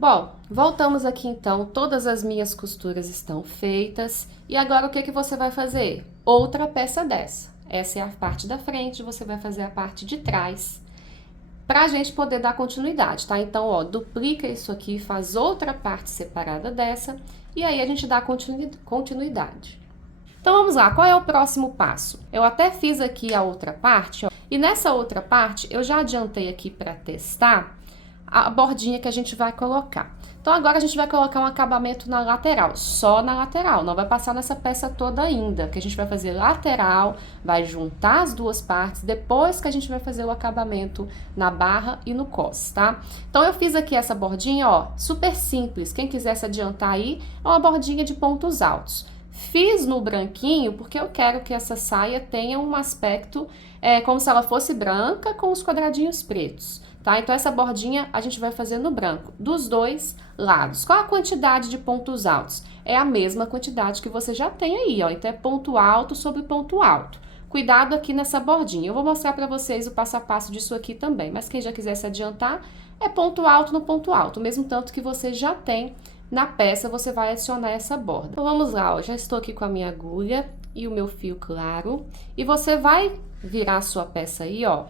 Bom, voltamos aqui então, todas as minhas costuras estão feitas. E agora o que que você vai fazer? Outra peça dessa. Essa é a parte da frente, você vai fazer a parte de trás, pra gente poder dar continuidade, tá? Então, ó, duplica isso aqui, faz outra parte separada dessa, e aí a gente dá continuidade. Então vamos lá, qual é o próximo passo? Eu até fiz aqui a outra parte, ó, e nessa outra parte eu já adiantei aqui para testar a bordinha que a gente vai colocar. Então agora a gente vai colocar um acabamento na lateral, só na lateral, não vai passar nessa peça toda ainda, que a gente vai fazer lateral, vai juntar as duas partes, depois que a gente vai fazer o acabamento na barra e no cos, tá? Então eu fiz aqui essa bordinha, ó, super simples, quem quiser se adiantar aí, é uma bordinha de pontos altos. Fiz no branquinho porque eu quero que essa saia tenha um aspecto como se ela fosse branca com os quadradinhos pretos, tá? Então essa bordinha a gente vai fazer no branco, dos dois lados. Qual a quantidade de pontos altos? É a mesma quantidade que você já tem aí, ó. Então é ponto alto sobre ponto alto. Cuidado aqui nessa bordinha. Eu vou mostrar para vocês o passo a passo disso aqui também, mas quem já quiser se adiantar, é ponto alto no ponto alto, mesmo tanto que você já tem na peça, você vai adicionar essa borda. Então vamos lá, ó, já estou aqui com a minha agulha e o meu fio claro, e você vai virar a sua peça aí, ó,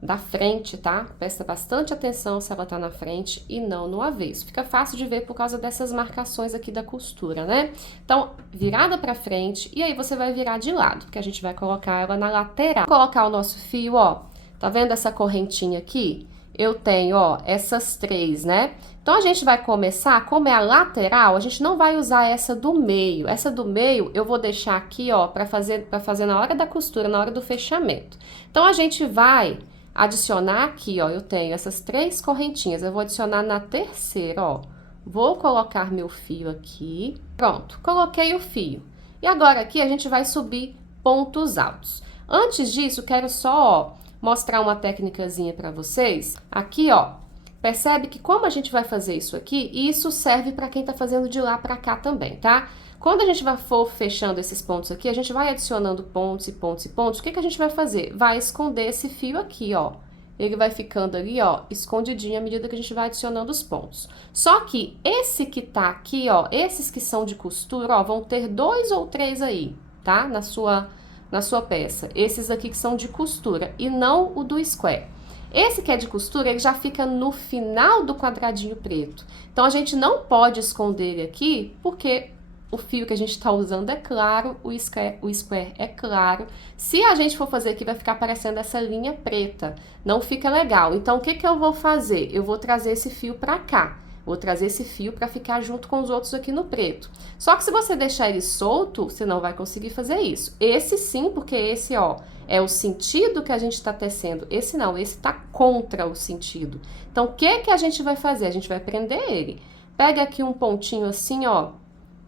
da frente, tá? Presta bastante atenção se ela tá na frente e não no avesso. Fica fácil de ver por causa dessas marcações aqui da costura, né? Então, virada pra frente, e aí você vai virar de lado, que a gente vai colocar ela na lateral. Vou colocar o nosso fio, ó, tá vendo essa correntinha aqui? Eu tenho, ó, essas três, né? Então, a gente vai começar, como é a lateral, a gente não vai usar essa do meio. Essa do meio eu vou deixar aqui, ó, pra fazer na hora da costura, na hora do fechamento. Então, a gente vai adicionar aqui, ó, eu tenho essas três correntinhas, eu vou adicionar na terceira, ó. Vou colocar meu fio aqui, pronto, coloquei o fio. E agora aqui a gente vai subir pontos altos. Antes disso, quero só, ó, mostrar uma técnicazinha pra vocês. Aqui, ó, percebe que como a gente vai fazer isso aqui, isso serve para quem tá fazendo de lá para cá também, tá? Quando a gente for fechando esses pontos aqui, a gente vai adicionando pontos e pontos e pontos. O que que a gente vai fazer? Vai esconder esse fio aqui, ó. Ele vai ficando ali, ó, escondidinho à medida que a gente vai adicionando os pontos. Só que esse que tá aqui, ó, esses que são de costura, ó, vão ter 2 ou 3 aí, tá? Na sua peça. Esses aqui que são de costura e não o do square. Esse que é de costura, ele já fica no final do quadradinho preto. Então, a gente não pode esconder ele aqui, porque o fio que a gente está usando é claro, o square é claro. Se a gente for fazer aqui, vai ficar parecendo essa linha preta. Não fica legal. Então, o que que eu vou fazer? Eu vou trazer esse fio para cá. Vou trazer esse fio para ficar junto com os outros aqui no preto. Só que se você deixar ele solto, você não vai conseguir fazer isso. Esse sim, porque esse, ó, é o sentido que a gente está tecendo. Esse não, esse tá contra o sentido. Então, o que que a gente vai fazer? A gente vai prender ele. Pega aqui um pontinho assim, ó.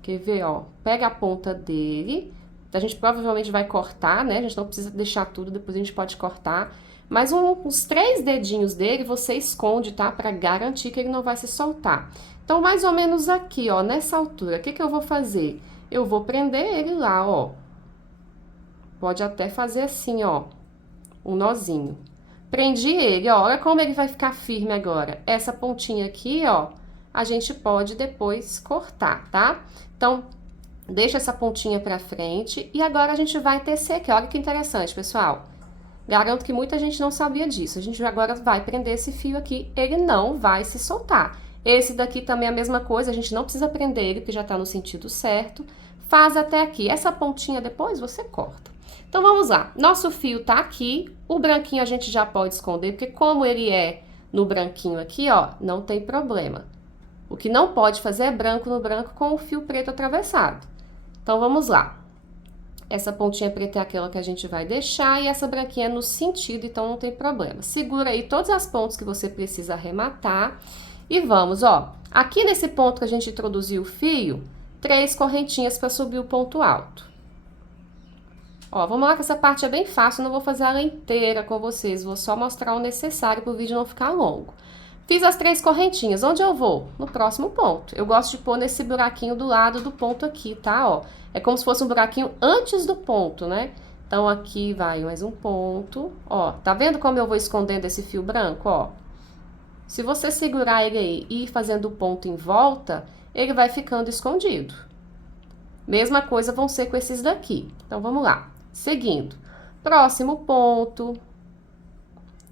Quer ver, ó? Pega a ponta dele. A gente provavelmente vai cortar, né? A gente não precisa deixar tudo, depois a gente pode cortar. Mas uns 3 dedinhos dele você esconde, tá? Pra garantir que ele não vai se soltar. Então, mais ou menos aqui, ó, nessa altura, o que que eu vou fazer? Eu vou prender ele lá, ó. Pode até fazer assim, ó, um nozinho. Prendi ele, ó, olha como ele vai ficar firme agora. Essa pontinha aqui, ó, a gente pode depois cortar, tá? Então, deixa essa pontinha pra frente e agora a gente vai tecer aqui. Olha que interessante, pessoal. Garanto que muita gente não sabia disso. A gente agora vai prender esse fio aqui, ele não vai se soltar. Esse daqui também é a mesma coisa, a gente não precisa prender ele, porque já tá no sentido certo. Faz até aqui. Essa pontinha depois você corta. Então, vamos lá. Nosso fio tá aqui, o branquinho a gente já pode esconder, porque como ele é no branquinho aqui, ó, não tem problema. O que não pode fazer é branco no branco com o fio preto atravessado. Então, vamos lá. Essa pontinha preta é aquela que a gente vai deixar e essa branquinha é no sentido, então não tem problema. Segura aí todas as pontas que você precisa arrematar e vamos, ó. Aqui nesse ponto que a gente introduziu o fio, 3 correntinhas para subir o ponto alto. Ó, vamos lá que essa parte é bem fácil, não vou fazer ela inteira com vocês, vou só mostrar o necessário para o vídeo não ficar longo. Fiz as 3 correntinhas, onde eu vou? No próximo ponto. Eu gosto de pôr nesse buraquinho do lado do ponto aqui, tá? Ó, é como se fosse um buraquinho antes do ponto, né? Então, aqui vai mais um ponto, ó. Tá vendo como eu vou escondendo esse fio branco, ó? Se você segurar ele aí e ir fazendo o ponto em volta, ele vai ficando escondido. Mesma coisa vão ser com esses daqui. Então, vamos lá. Seguindo. Próximo ponto.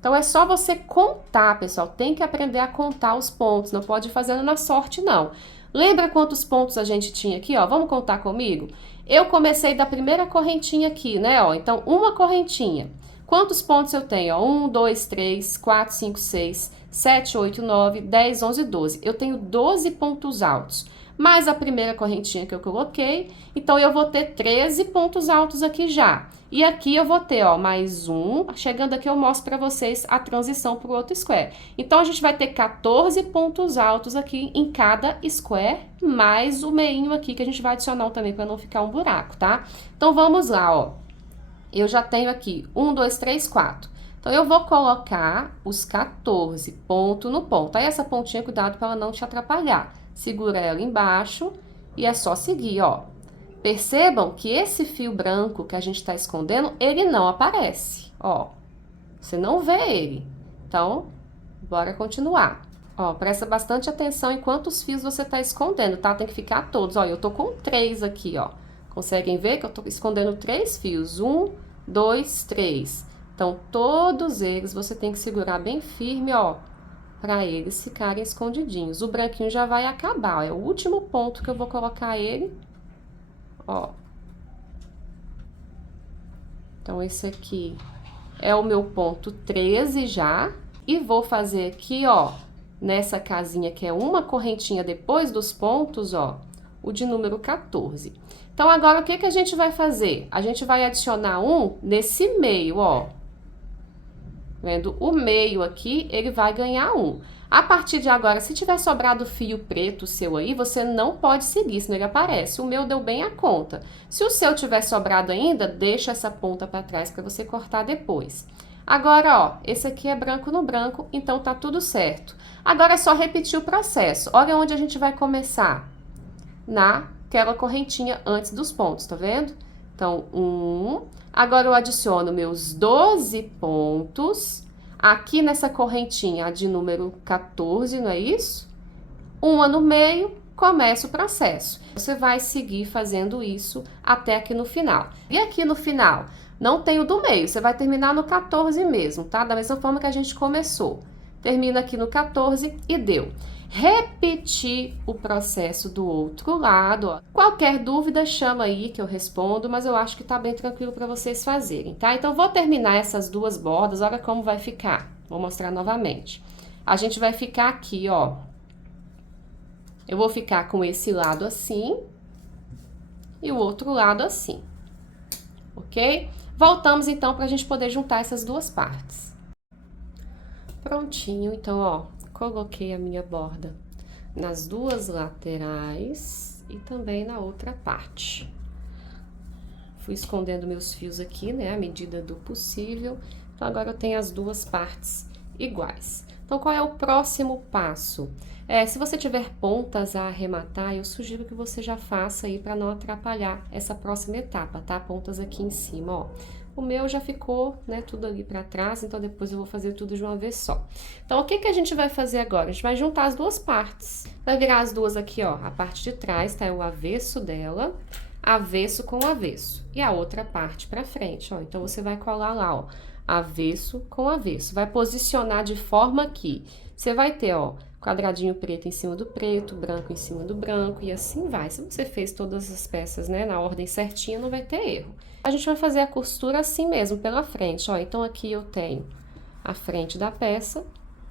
Então, é só você contar, pessoal. Tem que aprender a contar os pontos. Não pode ir fazendo na sorte, não. Lembra quantos pontos a gente tinha aqui, ó? Vamos contar comigo? Eu comecei da primeira correntinha aqui, né, ó? Então, uma correntinha. Quantos pontos eu tenho? Ó? 1, 2, 3, 4, 5, 6, 7, 8, 9, 10, 11, 12. Eu tenho 12 pontos altos. Mais a primeira correntinha que eu coloquei, então eu vou ter 13 pontos altos aqui já. E aqui eu vou ter, ó, mais um. Chegando aqui eu mostro para vocês a transição para o outro square. Então, a gente vai ter 14 pontos altos aqui em cada square, mais o meinho aqui que a gente vai adicionar também para não ficar um buraco, tá? Então, vamos lá, ó. Eu já tenho aqui 1, 2, 3, 4. Então, eu vou colocar os 14 ponto no ponto. Aí, essa pontinha, cuidado para ela não te atrapalhar. Segura ela embaixo e é só seguir, ó. Percebam que esse fio branco que a gente está escondendo, ele não aparece, ó. Você não vê ele. Então, bora continuar. Ó, presta bastante atenção em quantos fios você tá escondendo, tá? Tem que ficar todos. Ó, eu tô com 3 aqui, ó. Conseguem ver que eu tô escondendo 3 fios? 1, 2, 3. Então, todos eles você tem que segurar bem firme, ó, para eles ficarem escondidinhos. O branquinho já vai acabar, ó. É o último ponto que eu vou colocar ele. Ó. Então, esse aqui é o meu ponto 13 já. E vou fazer aqui, ó, nessa casinha que é uma correntinha depois dos pontos, ó, o de número 14. Então, agora, o que que a gente vai fazer? A gente vai adicionar um nesse meio, ó. Vendo? O meio aqui, ele vai ganhar um. A partir de agora, se tiver sobrado fio preto seu aí, você não pode seguir, senão ele aparece. O meu deu bem a conta. Se o seu tiver sobrado ainda, deixa essa ponta para trás para você cortar depois. Agora, ó, esse aqui é branco no branco, então tá tudo certo. Agora é só repetir o processo. Olha onde a gente vai começar. Naquela correntinha antes dos pontos, tá vendo? Então, 1. Agora eu adiciono meus 12 pontos. Aqui nessa correntinha de número 14, não é isso? Uma no meio, começa o processo. Você vai seguir fazendo isso até aqui no final. E aqui no final, não tem o do meio, você vai terminar no 14 mesmo, tá? Da mesma forma que a gente começou. Termina aqui no 14 e deu. Repetir o processo do outro lado, ó. Qualquer dúvida, chama aí que eu respondo, mas eu acho que tá bem tranquilo para vocês fazerem, tá? Então, vou terminar essas duas bordas, olha como vai ficar. Vou mostrar novamente. A gente vai ficar aqui, ó. Eu vou ficar com esse lado assim e o outro lado assim, ok? Voltamos, então, pra gente poder juntar essas duas partes. Prontinho, então, ó. Coloquei a minha borda nas duas laterais e também na outra parte. Fui escondendo meus fios aqui, né, à medida do possível. Então, agora eu tenho as duas partes iguais. Então, qual é o próximo passo? Se você tiver pontas a arrematar, eu sugiro que você já faça aí para não atrapalhar essa próxima etapa, tá? Pontas aqui em cima, ó. O meu já ficou, né, tudo ali para trás, então depois eu vou fazer tudo de uma vez só. Então, o que que a gente vai fazer agora? A gente vai juntar as duas partes. Vai virar as duas aqui, ó, a parte de trás, tá? É o avesso dela, avesso com avesso. E a outra parte para frente, ó. Então, você vai colar lá, ó, avesso com avesso. Vai posicionar de forma que você vai ter, ó, quadradinho preto em cima do preto, branco em cima do branco, e assim vai. Se você fez todas as peças, né, na ordem certinha, não vai ter erro. A gente vai fazer a costura assim mesmo, pela frente, ó. Então, aqui eu tenho a frente da peça,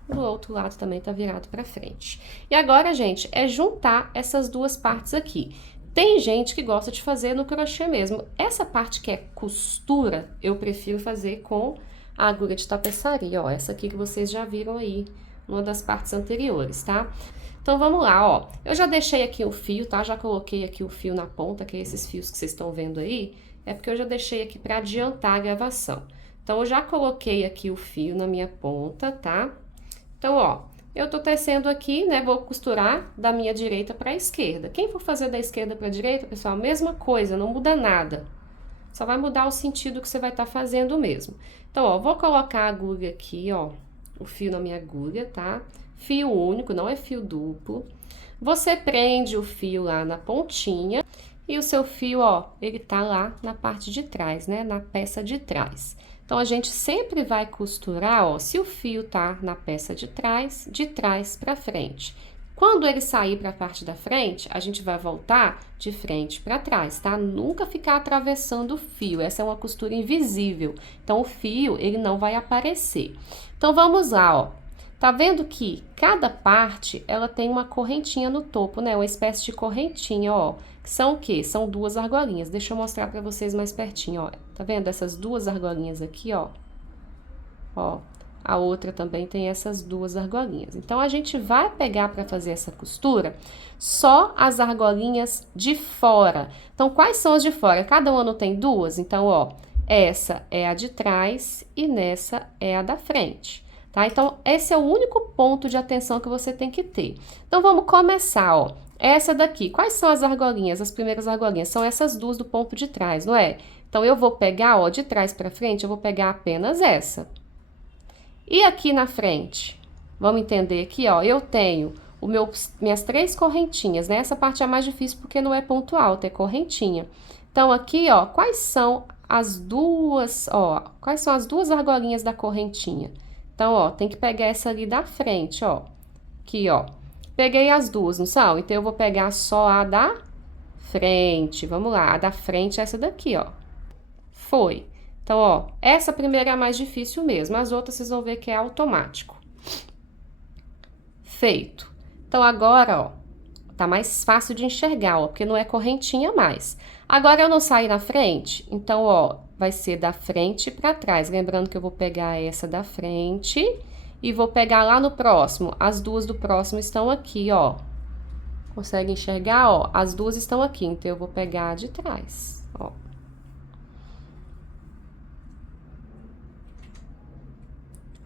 do outro lado também tá virado pra frente. E agora, gente, é juntar essas duas partes aqui. Tem gente que gosta de fazer no crochê mesmo. Essa parte que é costura, eu prefiro fazer com a agulha de tapeçaria, ó. Essa aqui que vocês já viram aí, numa das partes anteriores, tá? Então, vamos lá, ó. Eu já deixei aqui o fio, tá? Já coloquei aqui o fio na ponta, que é esses fios que vocês estão vendo aí. É porque eu já deixei aqui para adiantar a gravação. Então, eu já coloquei aqui o fio na minha ponta, tá? Então, ó, eu tô tecendo aqui, né? Vou costurar da minha direita para a esquerda. Quem for fazer da esquerda para a direita, pessoal, mesma coisa, não muda nada. Só vai mudar o sentido que você vai estar fazendo mesmo. Então, ó, vou colocar a agulha aqui, ó, o fio na minha agulha, tá? fio único, não é fio duplo. Você prende o fio lá na pontinha e o seu fio, ó, ele tá lá na parte de trás, né, na peça de trás. Então, a gente sempre vai costurar, ó, se o fio tá na peça de trás para frente. Quando ele sair para a parte da frente, a gente vai voltar de frente para trás, tá? Nunca ficar atravessando o fio, essa é uma costura invisível. Então, o fio, ele não vai aparecer. Então, vamos lá, ó. Tá vendo que cada parte, ela tem uma correntinha no topo, né? Uma espécie de correntinha, ó. Que são o quê? São duas argolinhas. Deixa eu mostrar pra vocês mais pertinho, ó. Tá vendo essas duas argolinhas aqui, ó? Ó, a outra também tem essas duas argolinhas. Então, a gente vai pegar pra fazer essa costura só as argolinhas de fora. Então, quais são as de fora? Cada ano tem duas, então, ó, essa é a de trás e nessa é a da frente. Tá? Então, esse é o único ponto de atenção que você tem que ter. Então, vamos começar, ó. Essa daqui, quais são as argolinhas, as primeiras argolinhas? São essas duas do ponto de trás, não é? Então, eu vou pegar, ó, de trás pra frente, eu vou pegar apenas essa. E aqui na frente, vamos entender aqui, ó, eu tenho minhas três correntinhas, né? Essa parte é mais difícil porque não é ponto alto, é correntinha. Então, aqui, ó, quais são as duas argolinhas da correntinha? Então, ó, tem que pegar essa ali da frente, ó. Aqui, ó. Peguei as duas, não são? Então, eu vou pegar só a da frente. Vamos lá, a da frente é essa daqui, ó. Foi. Então, ó, essa primeira é a mais difícil mesmo. As outras vocês vão ver que é automático. Feito. Então, agora, ó, tá mais fácil de enxergar, ó, porque não é correntinha mais. Agora, eu não saí na frente, então, ó, vai ser da frente pra trás. Lembrando que eu vou pegar essa da frente e vou pegar lá no próximo. As duas do próximo estão aqui, ó. Consegue enxergar, ó? As duas estão aqui, então eu vou pegar a de trás, ó.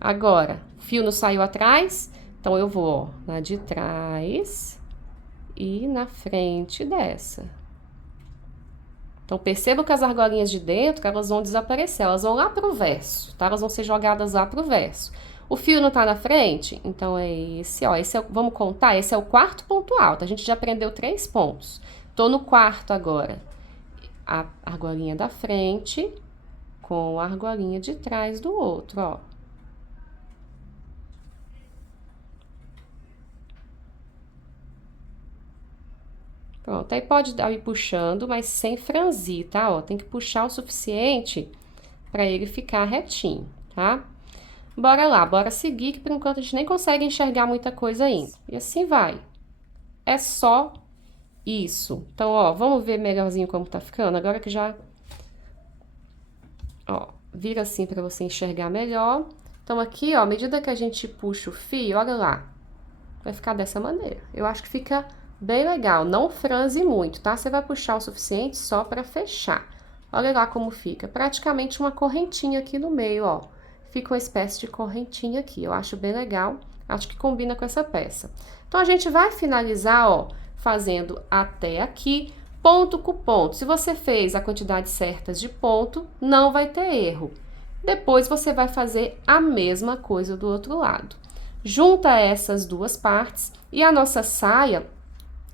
Agora, fio não saiu atrás, então eu vou, ó, na de trás e na frente dessa. Então, perceba que as argolinhas de dentro, elas vão desaparecer, elas vão lá pro verso, tá? Elas vão ser jogadas lá pro verso. O fio não tá na frente, então é esse, ó, vamos contar, esse é o quarto ponto alto, a gente já aprendeu 3 pontos. Tô no quarto agora. A argolinha da frente com a argolinha de trás do outro, ó. Pronto, aí pode ir puxando, mas sem franzir, tá? Ó, tem que puxar o suficiente pra ele ficar retinho, tá? Bora lá, bora seguir, que por enquanto a gente nem consegue enxergar muita coisa ainda. E assim vai. É só isso. Então, ó, vamos ver melhorzinho como tá ficando? Agora que já... Ó, vira assim pra você enxergar melhor. Então, aqui, ó, à medida que a gente puxa o fio, olha lá. Vai ficar dessa maneira. Eu acho que fica... bem legal, não franze muito, tá? Você vai puxar o suficiente só pra fechar. Olha lá como fica, praticamente uma correntinha aqui no meio, ó. Fica uma espécie de correntinha aqui, eu acho bem legal, acho que combina com essa peça. Então, a gente vai finalizar, ó, fazendo até aqui, ponto com ponto. Se você fez a quantidade certa de ponto, não vai ter erro. Depois, você vai fazer a mesma coisa do outro lado. Junta essas duas partes e a nossa saia...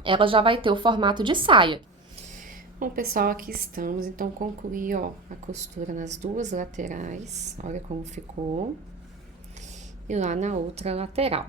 ela já vai ter o formato de saia. Bom, pessoal, aqui estamos. Então, concluí, ó, a costura nas duas laterais. Olha como ficou. E lá na outra lateral.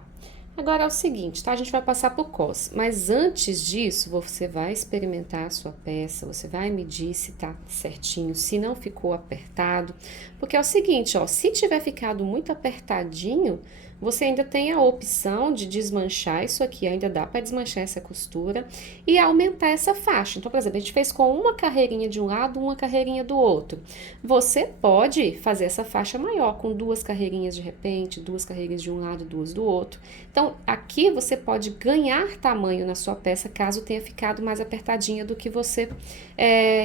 Agora é o seguinte, tá? A gente vai passar por cos. Mas antes disso, você vai experimentar a sua peça. Você vai medir se tá certinho, se não ficou apertado. Porque é o seguinte, ó, se tiver ficado muito apertadinho... você ainda tem a opção de desmanchar isso aqui, ainda dá para desmanchar essa costura e aumentar essa faixa. Então, por exemplo, a gente fez com uma carreirinha de um lado, uma carreirinha do outro. Você pode fazer essa faixa maior, com 2 carreirinhas de repente, 2 carreirinhas de um lado, 2 do outro. Então, aqui você pode ganhar tamanho na sua peça, caso tenha ficado mais apertadinha do que você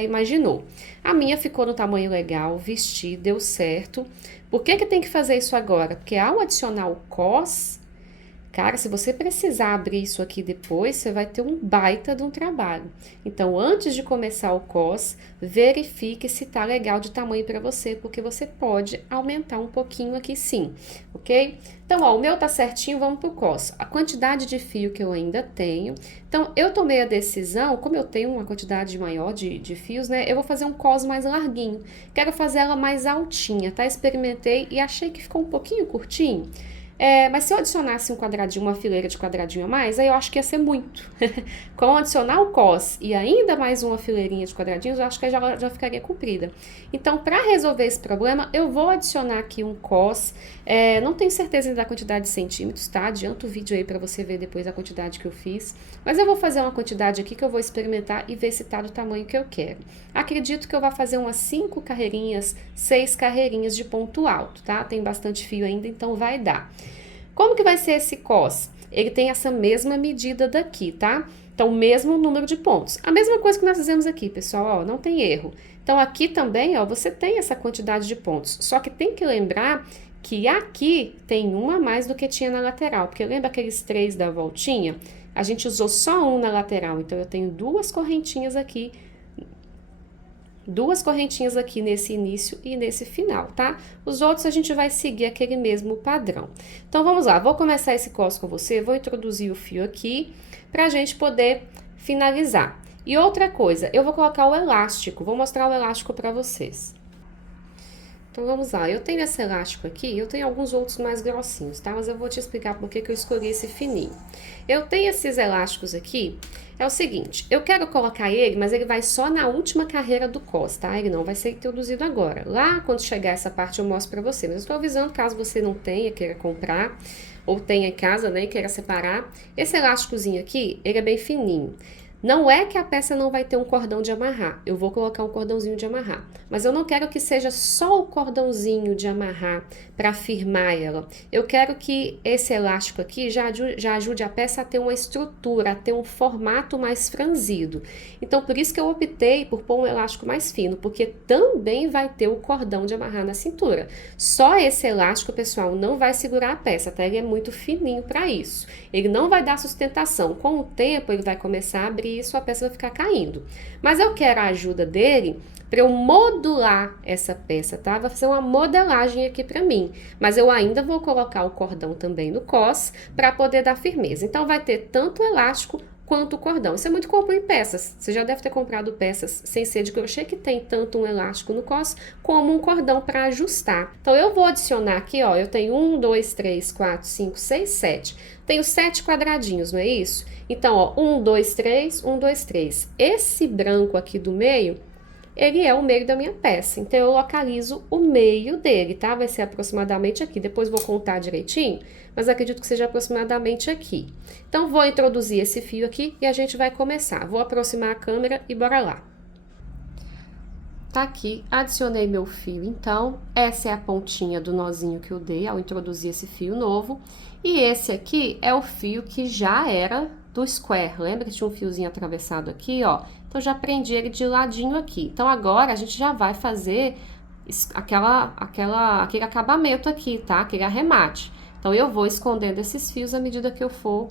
imaginou. A minha ficou no tamanho legal, vesti, deu certo. Por que que tem que fazer isso agora? Porque ao adicionar o cos, Cara, se você precisar abrir isso aqui depois, você vai ter um baita de um trabalho. Então, antes de começar o cos, verifique se tá legal de tamanho para você, porque você pode aumentar um pouquinho aqui sim, ok? Então, ó, o meu tá certinho, vamos pro cos. A quantidade de fio que eu ainda tenho. Então, eu tomei a decisão, como eu tenho uma quantidade maior de fios, né? Eu vou fazer um cos mais larguinho. Quero fazer ela mais altinha, tá? Experimentei e achei que ficou um pouquinho curtinho. Mas se eu adicionasse um quadradinho, uma fileira de quadradinho a mais, aí eu acho que ia ser muito. Com adicionar o cos e ainda mais uma fileirinha de quadradinhos, eu acho que já ficaria comprida. Então, para resolver esse problema, eu vou adicionar aqui um cos. Não tenho certeza da quantidade de centímetros, tá? Adianta o vídeo aí para você ver depois a quantidade que eu fiz. Mas eu vou fazer uma quantidade aqui que eu vou experimentar e ver se tá do tamanho que eu quero. Acredito que eu vou fazer umas 5 carreirinhas, 6 carreirinhas de ponto alto, tá? Tem bastante fio ainda, então vai dar. Como que vai ser esse cos? Ele tem essa mesma medida daqui, tá? Então, o mesmo número de pontos. A mesma coisa que nós fizemos aqui, pessoal, ó, não tem erro. Então, aqui também, ó, você tem essa quantidade de pontos. Só que tem que lembrar que aqui tem uma a mais do que tinha na lateral. Porque lembra aqueles 3 da voltinha? A gente usou só um na lateral. Então, eu tenho duas correntinhas aqui nesse início e nesse final, tá? Os outros a gente vai seguir aquele mesmo padrão. Então, vamos lá, vou começar esse cos com você, vou introduzir o fio aqui pra gente poder finalizar. E outra coisa, eu vou colocar o elástico, vou mostrar o elástico pra vocês. Então, vamos lá, eu tenho esse elástico aqui, eu tenho alguns outros mais grossinhos, tá? Mas eu vou te explicar por que eu escolhi esse fininho. Eu tenho esses elásticos aqui, é o seguinte, eu quero colocar ele, mas ele vai só na última carreira do cos, tá? Ele não vai ser introduzido agora. Lá, quando chegar essa parte, eu mostro pra você. Mas eu estou avisando, caso você não tenha, queira comprar, ou tenha em casa, né, e queira separar. Esse elásticozinho aqui, ele é bem fininho. Não é que a peça não vai ter um cordão de amarrar, eu vou colocar um cordãozinho de amarrar, mas eu não quero que seja só o cordãozinho de amarrar para firmar ela. Eu quero que esse elástico aqui já ajude a peça a ter uma estrutura, a ter um formato mais franzido. Então, por isso que eu optei por pôr um elástico mais fino, porque também vai ter o cordão de amarrar na cintura. Só esse elástico, pessoal, não vai segurar a peça, tá? Ele é muito fininho para isso. Ele não vai dar sustentação. Com o tempo, ele vai começar a abrir e sua peça vai ficar caindo. Mas eu quero a ajuda dele para eu modular essa peça, tá? Vai fazer uma modelagem aqui para mim. Mas eu ainda vou colocar o cordão também no cos para poder dar firmeza. Então, vai ter tanto o elástico quanto o cordão. Isso é muito comum em peças. Você já deve ter comprado peças sem ser de crochê que tem tanto um elástico no cos como um cordão para ajustar. Então, eu vou adicionar aqui, ó, eu tenho 1, 2, 3, 4, 5, 6, 7. Tenho 7 quadradinhos, não é isso? Então, ó, 1, 2, 3, 1, 2, 3. Esse branco aqui do meio, ele é o meio da minha peça. Então, eu localizo o meio dele, tá? Vai ser aproximadamente aqui. Depois vou contar direitinho, mas acredito que seja aproximadamente aqui. Então, vou introduzir esse fio aqui e a gente vai começar. Vou aproximar a câmera e bora lá. Tá aqui, adicionei meu fio, então, essa é a pontinha do nozinho que eu dei ao introduzir esse fio novo. E esse aqui é o fio que já era do square, lembra que tinha um fiozinho atravessado aqui, ó? Então, já prendi ele de ladinho aqui. Então, agora a gente já vai fazer aquele acabamento aqui, tá? Aquele arremate. Então, eu vou escondendo esses fios à medida que eu for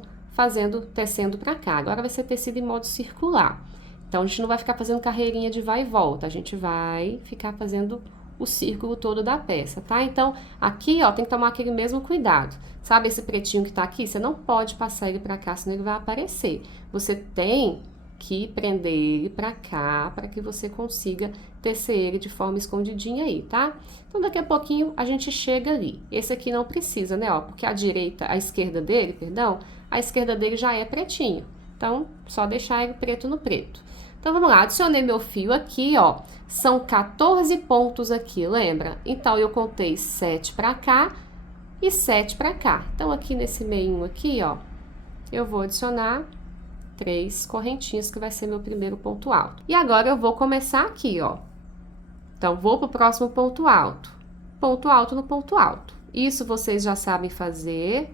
tecendo pra cá. Agora vai ser tecido em modo circular. Então, a gente não vai ficar fazendo carreirinha de vai e volta, a gente vai ficar fazendo o círculo todo da peça, tá? Então, aqui, ó, tem que tomar aquele mesmo cuidado. Sabe esse pretinho que tá aqui? Você não pode passar ele pra cá, senão ele vai aparecer. Você tem que prender ele pra cá, para que você consiga tecer ele de forma escondidinha aí, tá? Então, daqui a pouquinho, a gente chega ali. Esse aqui não precisa, né, ó, porque a esquerda dele já é pretinho. Então, só deixar ele preto no preto. Então, vamos lá, adicionei meu fio aqui, ó, são 14 pontos aqui, lembra? Então, eu contei 7 pra cá e 7 pra cá. Então, aqui nesse meio aqui, ó, eu vou adicionar 3 correntinhas, que vai ser meu primeiro ponto alto. E agora, eu vou começar aqui, ó. Então, vou pro próximo ponto alto no ponto alto. Isso vocês já sabem fazer,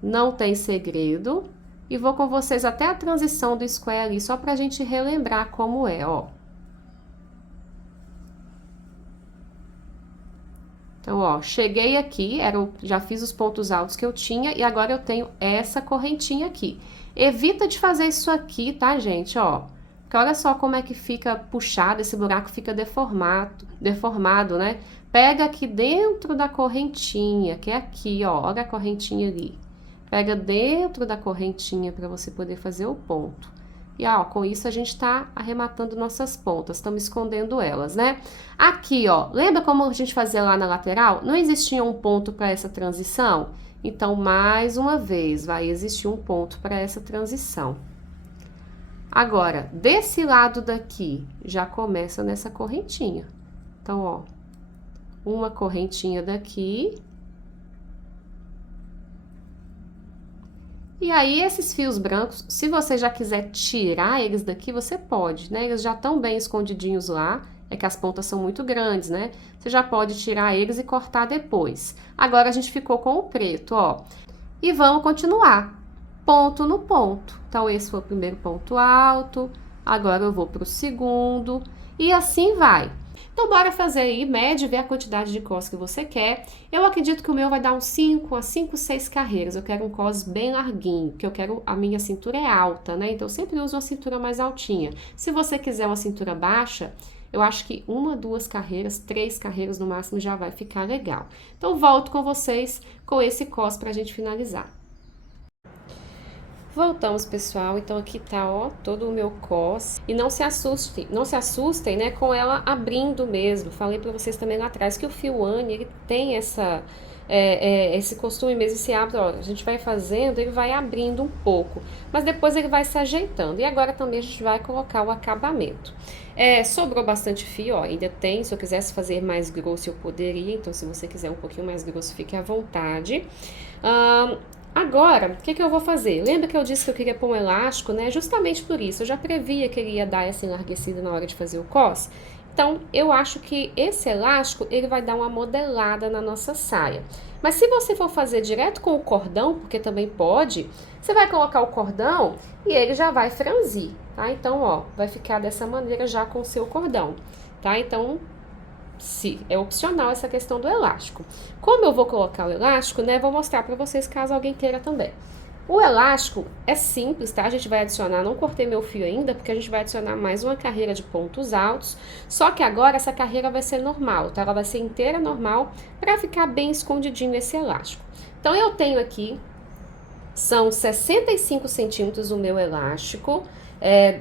não tem segredo. E vou com vocês até a transição do square ali, só pra gente relembrar como é, ó. Então, ó, cheguei aqui, já fiz os pontos altos que eu tinha e agora eu tenho essa correntinha aqui. Evita de fazer isso aqui, tá, gente? Ó, porque olha só como é que fica puxado, esse buraco fica deformado, né? Pega aqui dentro da correntinha, que é aqui, ó, olha a correntinha ali. Pega dentro da correntinha para você poder fazer o ponto. E, ó, com isso a gente tá arrematando nossas pontas, estamos escondendo elas, né? Aqui, ó, lembra como a gente fazia lá na lateral? Não existia um ponto para essa transição? Então, mais uma vez, vai existir um ponto para essa transição. Agora, desse lado daqui, já começa nessa correntinha. Então, ó, uma correntinha daqui. E aí, esses fios brancos, se você já quiser tirar eles daqui, você pode, né? Eles já estão bem escondidinhos lá, é que as pontas são muito grandes, né? Você já pode tirar eles e cortar depois. Agora, a gente ficou com o preto, ó. E vamos continuar, ponto no ponto. Então, esse foi o primeiro ponto alto, agora eu vou para o segundo, e assim vai. Então, bora fazer aí, mede, ver a quantidade de cós que você quer. Eu acredito que o meu vai dar uns 5 a 5, 6 carreiras. Eu quero um cós bem larguinho, porque a minha cintura é alta, né? Então, eu sempre uso uma cintura mais altinha. Se você quiser uma cintura baixa, eu acho que 1, 2 carreiras, 3 carreiras no máximo já vai ficar legal. Então, volto com vocês com esse cós pra gente finalizar. Voltamos, pessoal, então aqui tá, ó, todo o meu cós. E não se assustem, né, com ela abrindo mesmo. Falei pra vocês também lá atrás que o fio Anne, ele tem esse costume mesmo, se abre, ó, a gente vai fazendo, ele vai abrindo um pouco, mas depois ele vai se ajeitando. E agora também a gente vai colocar o acabamento. Sobrou bastante fio, ó, ainda tem, se eu quisesse fazer mais grosso eu poderia, então se você quiser um pouquinho mais grosso, fique à vontade. Agora, o que eu vou fazer? Lembra que eu disse que eu queria pôr um elástico, né? Justamente por isso, eu já previa que ele ia dar essa enlarguecida na hora de fazer o cós. Então, eu acho que esse elástico, ele vai dar uma modelada na nossa saia. Mas se você for fazer direto com o cordão, porque também pode, você vai colocar o cordão e ele já vai franzir, tá? Então, ó, vai ficar dessa maneira já com o seu cordão, tá? Então, é opcional essa questão do elástico. Como eu vou colocar o elástico, né, vou mostrar pra vocês caso alguém queira também. O elástico é simples, tá? A gente vai adicionar, não cortei meu fio ainda, porque a gente vai adicionar mais uma carreira de pontos altos, só que agora essa carreira vai ser normal, tá? Ela vai ser inteira normal, pra ficar bem escondidinho esse elástico. Então, eu tenho aqui, são 65 centímetros o meu elástico.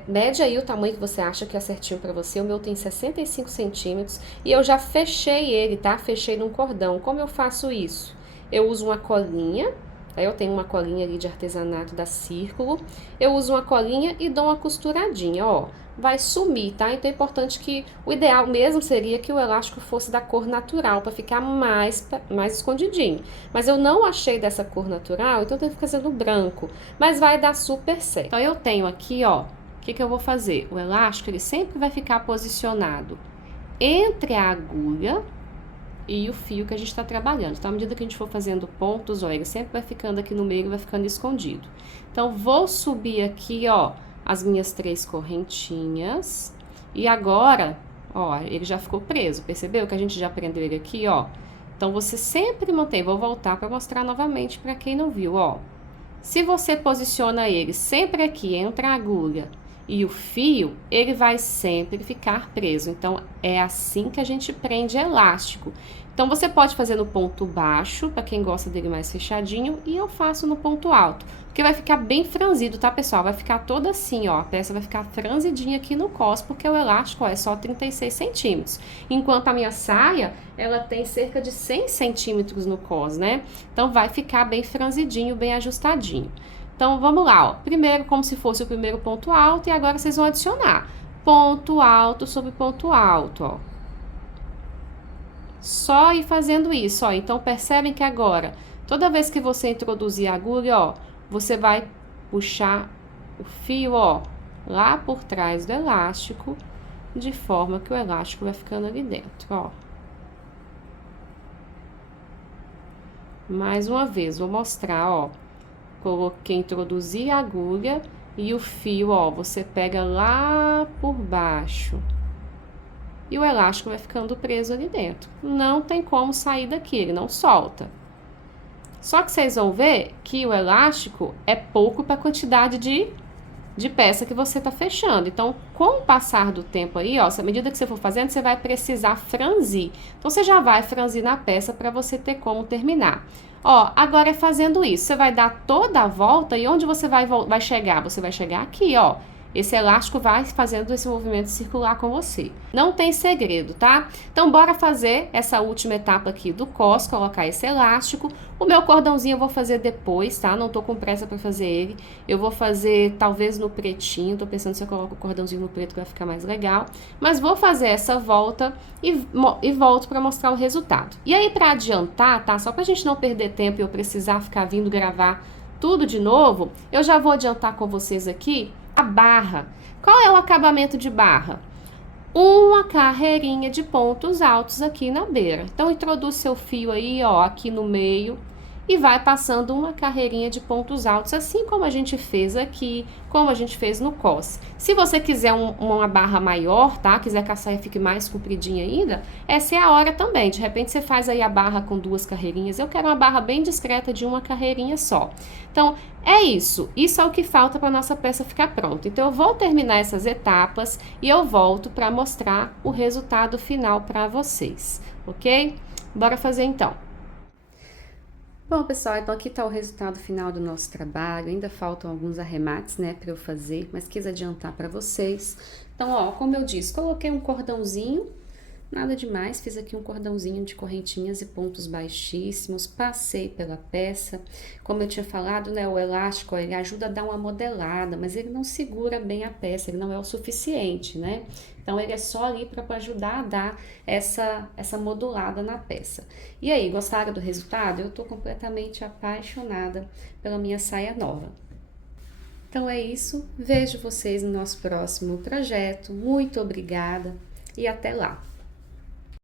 Mede aí o tamanho que você acha que é certinho pra você. O meu tem 65 centímetros e eu já fechei ele, tá? Fechei num cordão. Como eu faço isso? Eu uso uma colinha, aí eu tenho uma colinha ali de artesanato da Círculo. Eu uso uma colinha e dou uma costuradinha, ó. Vai sumir, tá? Então é importante que o ideal mesmo seria que o elástico fosse da cor natural, para ficar mais escondidinho. Mas eu não achei dessa cor natural, então eu tenho que fazer no branco. Mas vai dar super certo. Então eu tenho aqui, ó, o que eu vou fazer? O elástico, ele sempre vai ficar posicionado entre a agulha e o fio que a gente tá trabalhando. Então, à medida que a gente for fazendo pontos, ó, ele sempre vai ficando aqui no meio, vai ficando escondido. Então, vou subir aqui, ó, as minhas 3 correntinhas. E agora, ó, ele já ficou preso, percebeu que a gente já prendeu ele aqui, ó? Então, você sempre mantém, vou voltar para mostrar novamente para quem não viu, ó. Se você posiciona ele sempre aqui entre a agulha e o fio, ele vai sempre ficar preso. Então, é assim que a gente prende elástico. Então, você pode fazer no ponto baixo, para quem gosta dele mais fechadinho, e eu faço no ponto alto, porque vai ficar bem franzido, tá, pessoal? Vai ficar toda assim, ó, a peça vai ficar franzidinha aqui no cós, porque o elástico, ó, é só 36 centímetros. Enquanto a minha saia, ela tem cerca de 100 centímetros no cós, né? Então, vai ficar bem franzidinho, bem ajustadinho. Então, vamos lá, ó. Primeiro, como se fosse o primeiro ponto alto, e agora vocês vão adicionar ponto alto sobre ponto alto, ó. Só ir fazendo isso, ó. Então, percebem que agora, toda vez que você introduzir a agulha, ó, você vai puxar o fio, ó, lá por trás do elástico, de forma que o elástico vai ficando ali dentro, ó. Mais uma vez, vou mostrar, ó. Coloquei, introduzi a agulha e o fio, ó, você pega lá por baixo. e o elástico vai ficando preso ali dentro. Não tem como sair daqui, ele não solta. Só que vocês vão ver que o elástico é pouco para a quantidade de peça que você está fechando. Então, com o passar do tempo aí, ó, à medida que você for fazendo, você vai precisar franzir. Então, você já vai franzir na peça para você ter como terminar. Ó, agora é fazendo isso, você vai dar toda a volta e onde você vai chegar? Você vai chegar aqui, ó. Esse elástico vai fazendo esse movimento circular com você. Não tem segredo, tá? Então, bora fazer essa última etapa aqui do cos, colocar esse elástico. O meu cordãozinho eu vou fazer depois, tá? Não tô com pressa pra fazer ele. Eu vou fazer talvez no pretinho. Tô pensando se eu coloco o cordãozinho no preto que vai ficar mais legal. Mas vou fazer essa volta e volto pra mostrar o resultado. E aí, pra adiantar, tá? Só pra gente não perder tempo e eu precisar ficar vindo gravar tudo de novo, eu já vou adiantar com vocês aqui a barra. Qual é o acabamento de barra? Uma carreirinha de pontos altos aqui na beira. Então, introduz seu fio aí, ó, aqui no meio e vai passando uma carreirinha de pontos altos, assim como a gente fez aqui, como a gente fez no cos. Se você quiser uma barra maior, tá? Quiser que a saia fique mais compridinha ainda, essa é a hora também. De repente, você faz aí a barra com 2 carreirinhas. Eu quero uma barra bem discreta de uma carreirinha só. Então, é isso. Isso é o que falta para nossa peça ficar pronta. Então, eu vou terminar essas etapas e eu volto para mostrar o resultado final para vocês, ok? Bora fazer então. Bom, pessoal, então aqui está o resultado final do nosso trabalho. Ainda faltam alguns arremates, né, para eu fazer, mas quis adiantar para vocês. Então, ó, como eu disse, coloquei um cordãozinho, nada demais, fiz aqui um cordãozinho de correntinhas e pontos baixíssimos, passei pela peça. Como eu tinha falado, né, o elástico, ó, ele ajuda a dar uma modelada, mas ele não segura bem a peça, ele não é o suficiente, né? Então, ele é só ali para ajudar a dar essa modulada na peça. E aí, gostaram do resultado? Eu tô completamente apaixonada pela minha saia nova. Então é isso, vejo vocês no nosso próximo projeto. Muito obrigada e até lá!